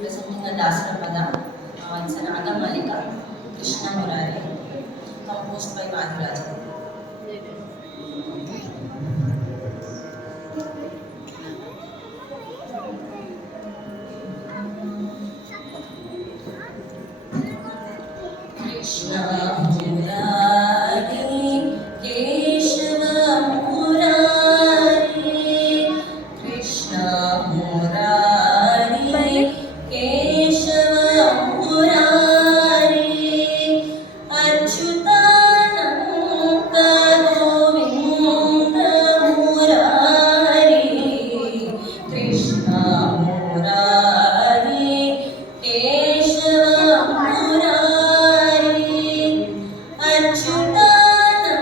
representing Dasarapada. It's an Agamalika, Krishna Murari, composed by Madhurajan. Krishna Murari, Keshava Murari, Krishna Murari, Keshava Murari, Achyutananda Govinda Murari, Krishna Murari, Keshava Murari, Achyutananda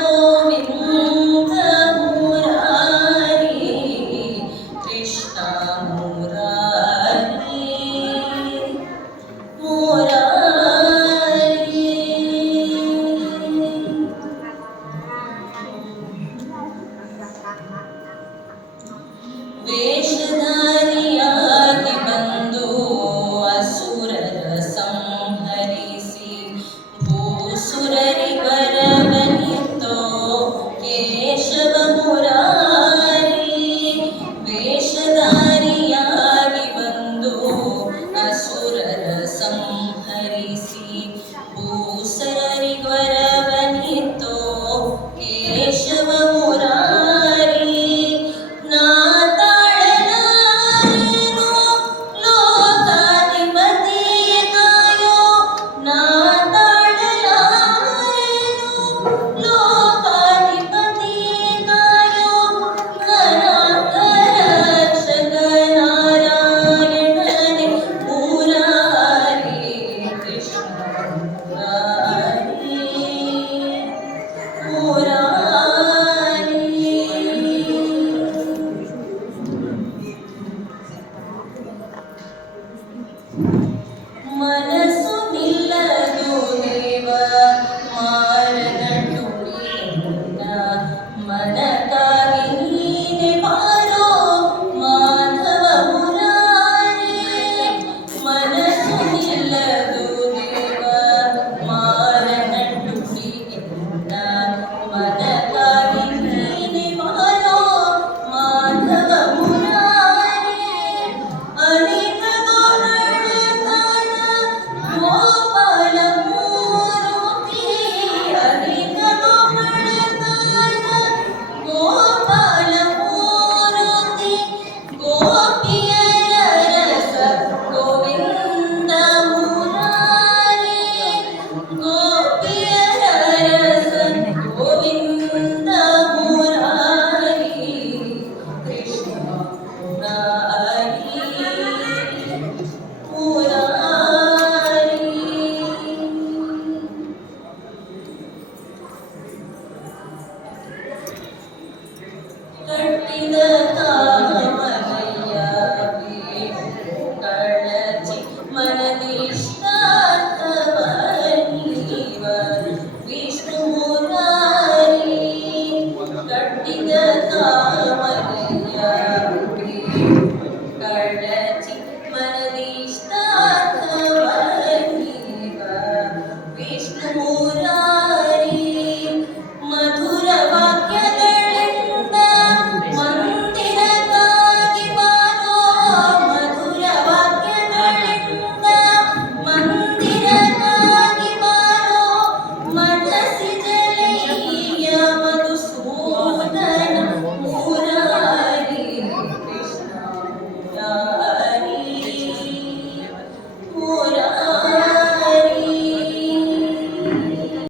Govinda Murari, Krishna Murari, Murari. ವೇಷಧಾರಿಯಾಗಿ ಬಂದು ಅಸುರರ ಸಂಹರಿಸಿ ಭೂಸುರರಿವರವನಿತೋ ಕೇಶವ ಮುರಾರಿ. ವೇಷಧಾರಿಯಾಗಿ ಬಂದು ಅಸುರರ ಸಂಹರಿಸಿ ಭೂಸುರರಿವರವನಿತೋ ಕೇಶವ ಮುರಾರಿ. ನಾ ತಾಳಲಾರೆನು ಲೋಕಾಧಿಪತಿಯ ಕಾಯೋ, ನಾ ತಾಳಲಾರೆನು ಲೋಕಾಧಿಪತಿಯ ಕಾಯೋ, ಅನಾಥ ರಕ್ಷಕ ನಾರಾಯಣನೇ ಮುರಾರಿ. ಕೃಷ್ಣ ಮುರಾರಿ, ಮುರಾರಿ. ಮನಸ್ಸು ನಿಲ್ಲದು ದೇವ ಮಾರನಟುಳಿಯನ್ನ, ಮನಕ್ಕಾಗಿ ನೀನೆ ಬಾರೋ ಮಾಧವ ಮುರಾರಿ. ಮನಸ್ಸು ನಿಲ್ಲದು ದೇವ ಮಾರನಟುಳಿಯನ್ನ, ಮನಕ್ಕಾಗಿ ನೀನೆ ಬಾರೋ ಮಾಧವ ಮುರಾರಿ. ಅನೇಕ ಗೋಗಳ ಗೋಪಾಲ ಮೂರುತಿ, ಅನೇಕ ಗೋಗಳ ಗೋಪಾಲ ಮೂರುತಿ, ಗೋಪಿಯರ ರಸ ಗೋವಿಂದ ಮುರಾರಿ, ಗೋಪಿಯರ ರಸ ಗೋವಿಂದ ಮುರಾರಿ. ಕೃಷ್ಣ ಮುರಾರಿ, ಮುರಾರಿ. ಕಟ್ಟಿದ ಕಾಮನಯ್ಯ ಕಳಚಿ ಮನದಿಷ್ಟಾರ್ಥವನ್ನೀವ ವಿಷ್ಣು ಮುರಾರಿ. ಕಟ್ಟಿದ ಕಾಮನಯ್ಯ ಕಳಚಿ